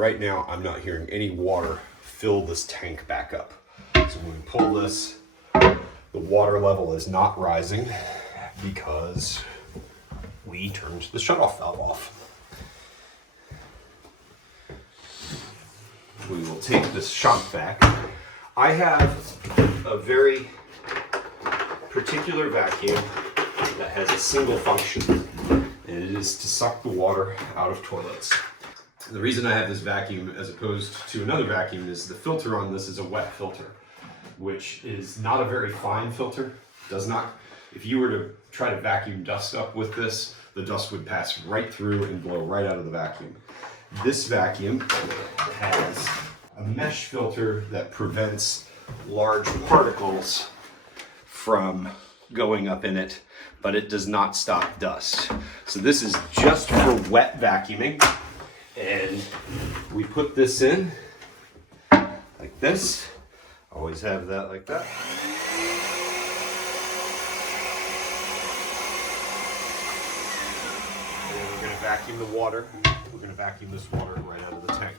right now I'm not hearing any water fill this tank back up. So when we pull this, the water level is not rising because we turned the shutoff valve off. We will take this shock vac. I have a very particular vacuum that has a single function, and it is to suck the water out of toilets. And the reason I have this vacuum as opposed to another vacuum is the filter on this is a wet filter, which is not a very fine filter. Does not, if you were to try to vacuum dust up with this, the dust would pass right through and blow right out of the vacuum. This vacuum has a mesh filter that prevents large particles from going up in it, but it does not stop dust. So this is just for wet vacuuming, and we put this in like this. Always have that like that. And then we're going to vacuum the water. We're going to vacuum this water right out of the tank.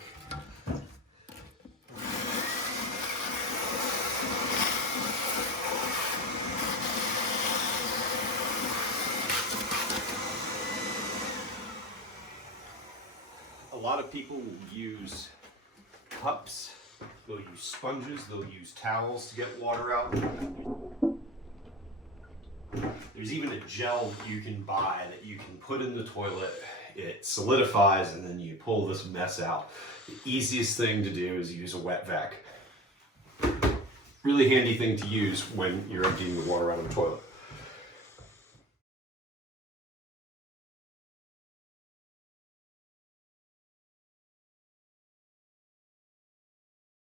A lot of people will use cups, they'll use sponges, they'll use towels to get water out. There's even a gel you can buy that you can put in the toilet. It solidifies and then you pull this mess out. The easiest thing to do is use a wet vac. Really handy thing to use when you're emptying the water out of the toilet.